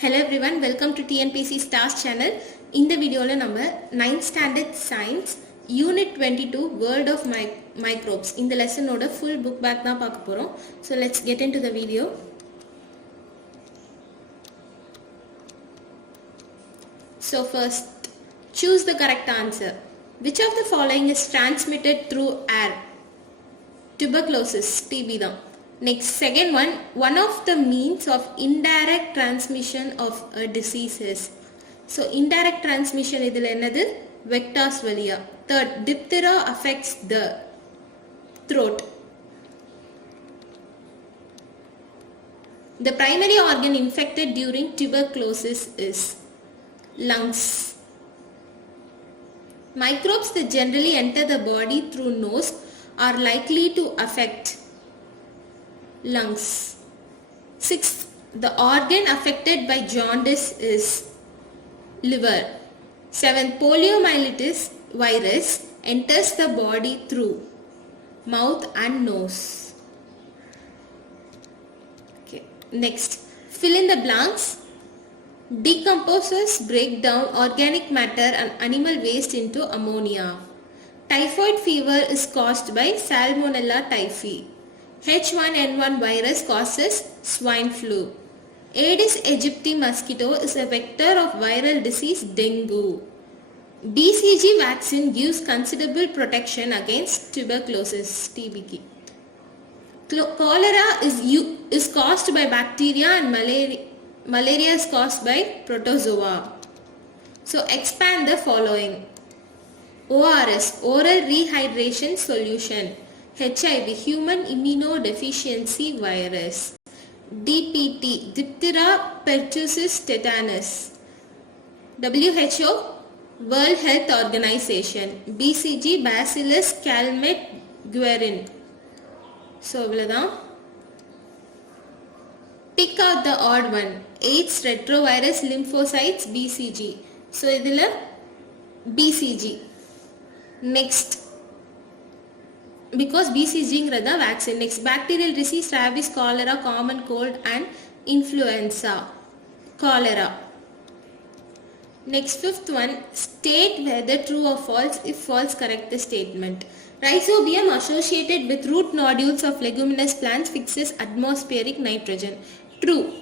Hello everyone, welcome to TNPC Stars channel. In the video, we 9th standard science unit 22 world of microbes. In the lesson full book back na paakaporom. So let's get into the video. So first, choose the correct answer. Which of the following is transmitted through air? Tuberculosis, TB da. Next, second one of the means of indirect transmission of a disease is. So, indirect transmission idhil ennadhu? Vectors valiya. Third, diphtheria affects the throat. The primary organ infected during tuberculosis is lungs. Microbes that generally enter the body through nose are likely to affect lungs. Sixth, the organ affected by jaundice is liver. Seventh, poliomyelitis virus enters the body through mouth and nose. Okay. Next, fill in the blanks. Decomposers break down organic matter and animal waste into ammonia. Typhoid fever is caused by Salmonella typhi. H1N1 virus causes swine flu. Aedes aegypti mosquito is a vector of viral disease dengue. BCG vaccine gives considerable protection against tuberculosis (TB). Cholera is caused by bacteria and malaria is caused by protozoa. So expand the following. ORS, oral rehydration solution. HIV, human immunodeficiency virus. DPT, diphtheria pertussis tetanus. WHO, World Health Organization. BCG, Bacillus calmette-guerin. So, pick out the odd one. AIDS, retrovirus, lymphocytes, BCG. So, idhila BCG. Next, because BCG is the vaccine. Next, bacterial disease, rabies, cholera, common cold and influenza. Cholera. Next, fifth one, state whether true or false. If false, correct the statement. Rhizobium associated with root nodules of leguminous plants fixes atmospheric nitrogen. True.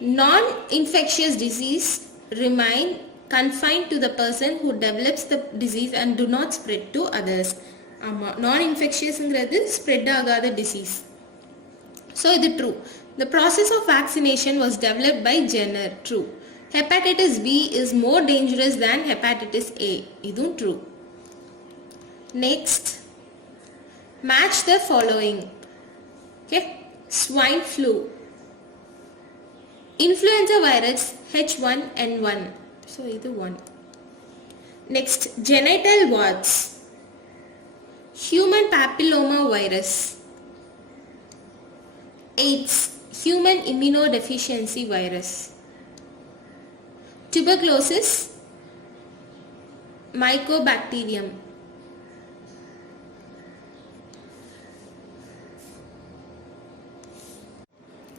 Non-infectious disease remain confined to the person who develops the disease and do not spread to others. Non-infectious spread agada disease. So, it is true. The process of vaccination was developed by Jenner. True. Hepatitis B is more dangerous than hepatitis A. This is true. Next, match the following. Okay. Swine flu. Influenza virus H1N1. So, this is 1. Next, genital warts. Human papilloma virus. AIDS, human immunodeficiency virus. Tuberculosis, mycobacterium.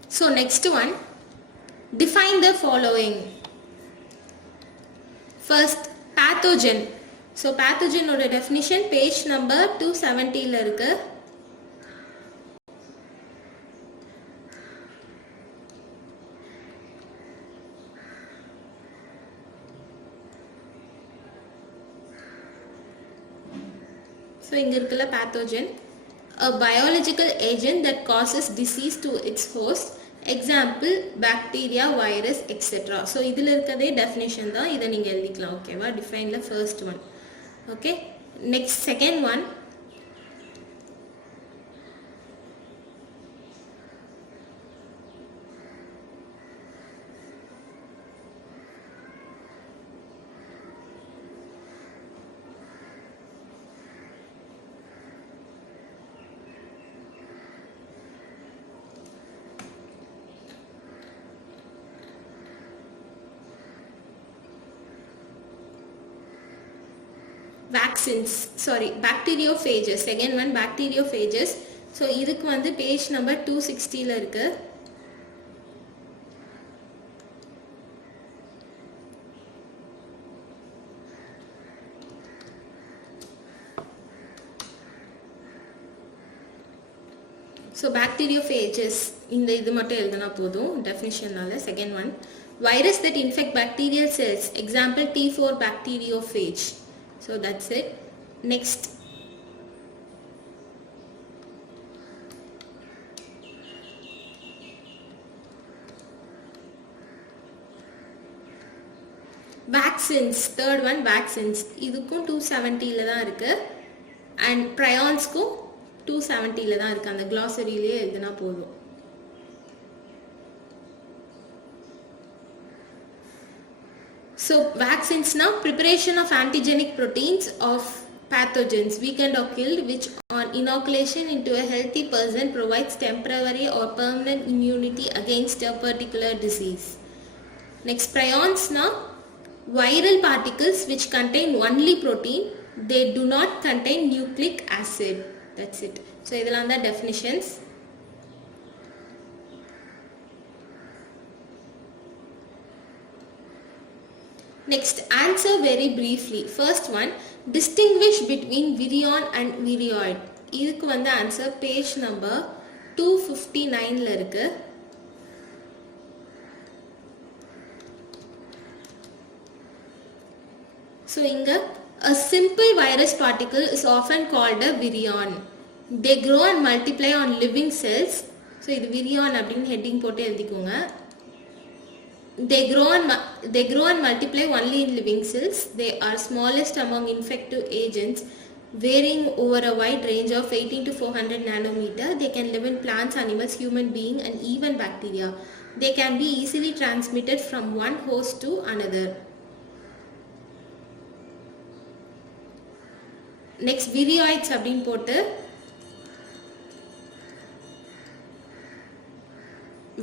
So next one, define the following. First, pathogen. So pathogen oda definition page number 270 la irukku. So inga irukla pathogen, a biological agent that causes disease to its host. Example, bacteria, virus, etc. So idhila irukade definition da, idha neenga eludikalam. Okay va, define the first one. Okay, next second one, vaccines, sorry, bacteriophages. Second one, bacteriophages. So இதுக்கு வந்து page number 260 ல இருக்கு. So bacteriophages இந்த இது மட்டும் எழுதுனா போதும் definitionனால. Second one, virus that infect bacterial cells, example T4 bacteriophage. So that's it. Next, vaccines. Third one, vaccines. இதுக்கும் 270ல தான் இருக்கு and prionsக்கும் 270ல தான் இருக்கு. அந்த glossary-லயே எழுதுனா போதும். So vaccines now preparation of antigenic proteins of pathogens weakened or killed which on inoculation into a healthy person provides temporary or permanent immunity against a particular disease. Next, prions now viral particles which contain only protein, they do not contain nucleic acid. That's it. So இதெல்லாம் தான் definitions. Next, answer very briefly. First one, distinguish between virion and virioid. இதுக்கு வந்து answer page number 259ல இருக்கு. So inga a simple virus particle is often called a virion. They grow and multiply on living cells. So இது virion அப்படினு heading போட்டு எழுதிக்கோங்க. They grow and multiply only in living cells. They are smallest among infective agents, varying over a wide range of 18 to 400 nanometer. They can live in plants, animals, human beings, and even bacteria. They can be easily transmitted from one host to another. Next, virioids அப்படினு போட்டு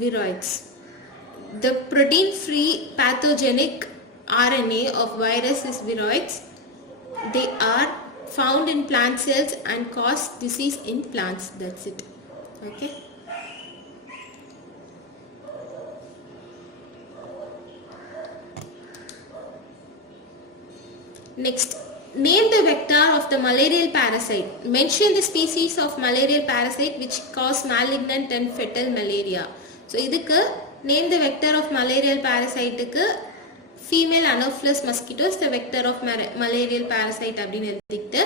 virioids. The protein-free pathogenic RNA of virus is virioids. They are found in plant cells and cause disease in plants. That's it. Okay. Next, name the vector of the malarial parasite. Mention the species of malarial parasite which cause malignant and fatal malaria. So இதுக்கு name the vector of malarial parasite க்கு female anopheles mosquitoes the vector of malarial parasite அப்படினு எழுதிட்டு,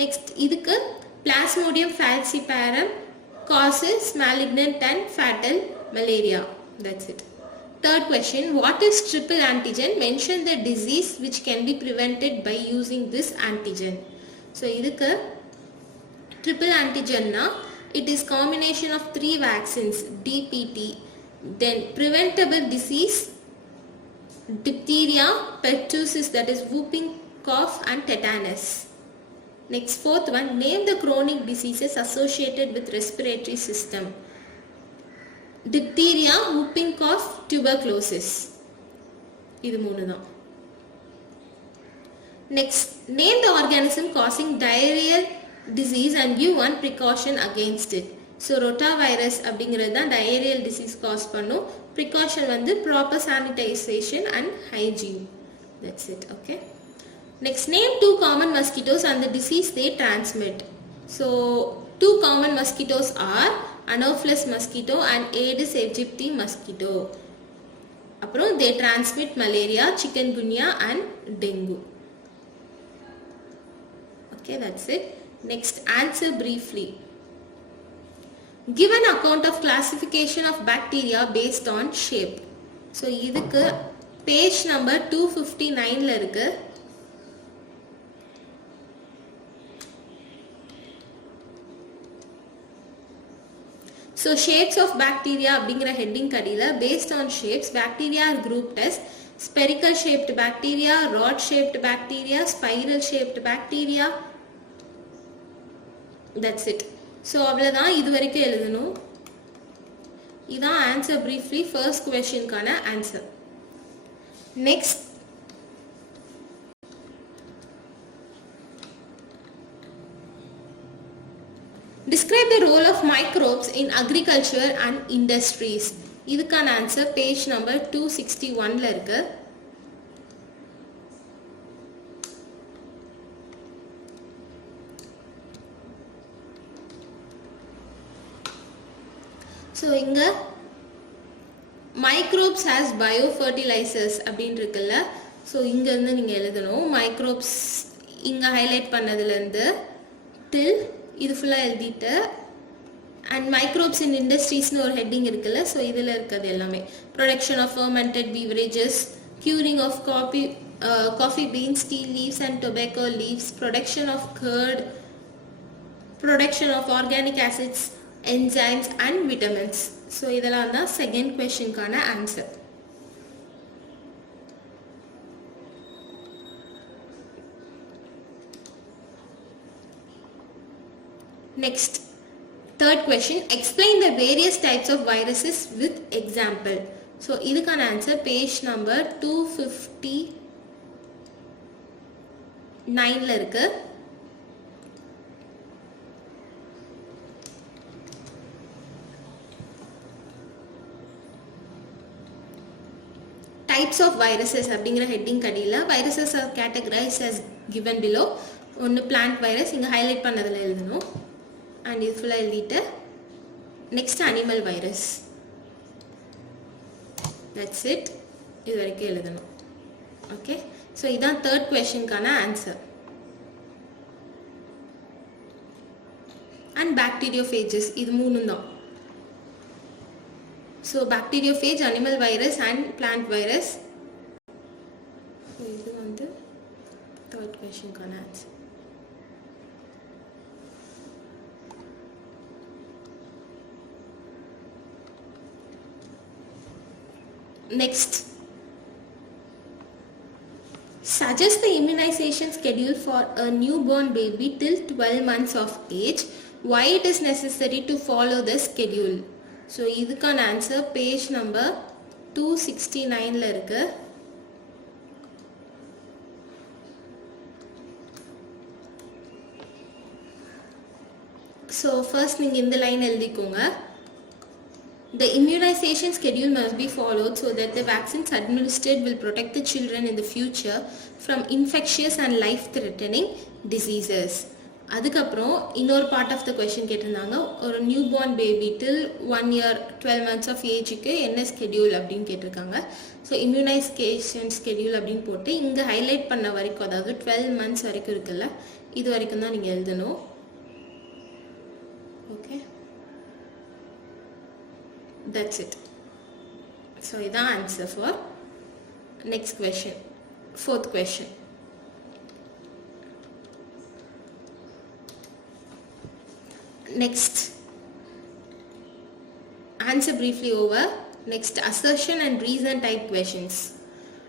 next இதுக்கு plasmodium falciparum causes malignant and fatal malaria. That's it. Third question, what is triple antigen? Mention the disease which can be prevented by using this antigen. So இதுக்கு triple antigen na it is combination of 3 vaccines DPT, then preventable disease diphtheria, pertussis that is whooping cough and tetanus. Next, fourth one, name the chronic diseases associated with respiratory system. Diphtheria, whooping cough, tuberculosis. இது மூணு தான். Next, name the organism causing diarrheal disease and give one precaution against it. So rotavirus அப்படிங்கிறது தான் diarrheal disease cause பண்ணும். Precaution வந்து proper sanitization and hygiene. That's it. Okay. Next, name 2 common mosquitoes and the disease they transmit. So 2 common mosquitoes are Anopheles mosquito and Aedes aegypti mosquito. அப்புறம் they transmit malaria, chikungunya and dengue. Okay, that's it. Next, answer briefly. Give an account of classification of bacteria based on shape. So இதுக்கு page number 259ல இருக்கு. So shapes of bacteria அப்படிங்கிற heading கடியில based on shapes bacteria are grouped as spherical shaped bacteria, rod shaped bacteria, spiral shaped bacteria. That's it. So அவ்வளவுதான் இது வரைக்கும் எழுதணும். இதான் answer briefly first question கான answer. Next, describe the role of microbes in agriculture and industries. இதுக்கான answer page number 261ல இருக்கு. So இங்க microbes as biofertilizers அப்படின்னு இருக்குல்ல, ஸோ இங்கேருந்து நீங்கள் எழுதணும். மைக்ரோப்ஸ் இங்கே ஹைலைட் பண்ணதுலேருந்து till இது ஃபுல்லாக எழுதிட்டு, அண்ட் மைக்ரோப்ஸ் இன் இண்டஸ்ட்ரீஸ்னு ஒரு ஹெட்டிங் இருக்குல்ல, ஸோ இதில் இருக்கிறது எல்லாமே production of fermented beverages, curing of coffee beans, tea leaves and tobacco leaves, production of curd, production of organic acids, enzymes and vitamins. So இதெல்லாம் தான் செகண்ட் கொஸ்டின்கான answer. Next, third question, explain the various types of viruses with example. So இதுக்கான answer page number 259ல இருக்கு. Types of viruses அப்படிங்கிற heading கடியில் viruses are categorized as given below. ஒன்று plant virus இங்கே highlight பண்ணதில் எழுதணும், அண்ட் இது ஃபுல்லாக எழுதிட்டு next animal virus. That's it, இது வரைக்கும் எழுதணும். ஓகே, ஸோ இதான் தேர்ட் கொஸ்டின்கான ஆன்சர். அண்ட் பாக்டீரியோஃபேஜஸ், இது மூணும் தான். So bacteriophage, animal virus and plant virus. இது வந்து தேர்ட் கொஸ்டின்கான answer. Next, suggest the immunization schedule for a newborn baby till 12 months of age. Why it is necessary to follow the schedule? So இதுக்கான answer page number 269ல இருக்கு. So first நீங்கள் இந்த line எழுதிக்கோங்க. The immunization schedule must be followed so that the vaccines administered will protect the children in the future from infectious and life-threatening diseases. அதுக்கப்புறம் இன்னொரு part of the question கேட்டிருந்தாங்க, ஒரு new born baby till 1 year 12 months of ஏஜுக்கு என்ன schedule அப்படின்னு கேட்டிருக்காங்க. So immunisation schedule அப்படின்னு போட்டு இங்கே ஹைலைட் பண்ண வரைக்கும், அதாவது 12 months வரைக்கும் இருக்குல்ல, இது வரைக்கும் தான் நீங்கள் எழுதணும். Okay, that's it. So idan answer for next question, fourth question. Next, answer briefly over. Next, assertion and reason type questions.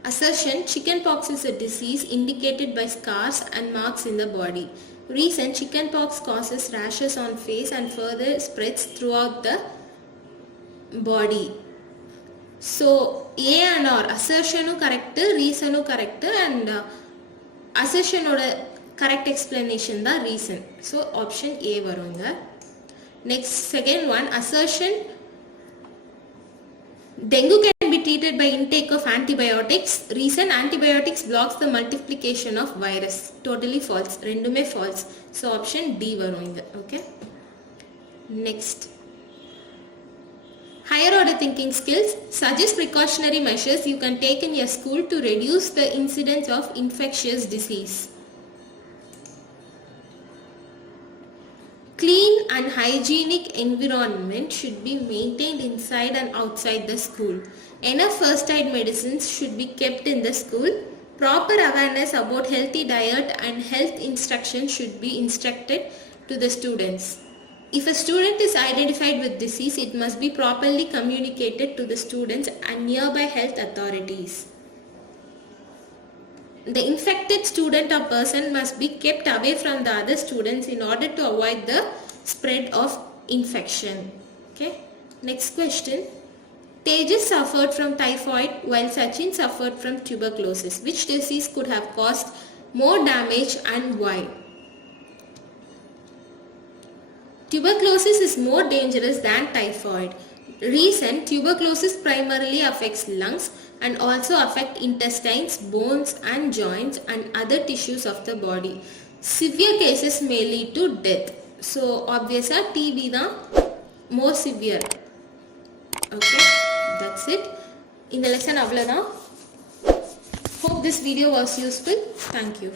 Assertion, chickenpox is a disease indicated by scars and marks in the body. Reason, chickenpox causes rashes on face and further spreads throughout the body. So A and R, assertion correct, reason correct, and assertion oda correct explanation da reason. So option A varunga. Next, second one, assertion, dengue can be treated by intake of antibiotics. Reason, antibiotics blocks the multiplication of virus. Totally false, rendume false. So option D varunga. Okay, next, higher order thinking skills, suggest precautionary measures you can take in your school to reduce the incidence of infectious disease. Clean and hygienic environment should be maintained inside and outside the school. Enough first aid medicines should be kept in the school. Proper awareness about healthy diet and health instruction should be instructed to the students. If a student is identified with disease, it must be properly communicated to the students and nearby health authorities. The infected student or person must be kept away from the other students in order to avoid the spread of infection. Okay. Next question. Tejas suffered from typhoid while Sachin suffered from tuberculosis. Which disease could have caused more damage and why? Tuberculosis is more dangerous than typhoid. Reason, tuberculosis primarily affects lungs and also affect intestines, bones and joints and other tissues of the body. Severe cases may lead to death. So obviously TB the more severe. Okay, that's it. இந்த lesson அவ்வளவுதான். Hope this video was useful. Thank you.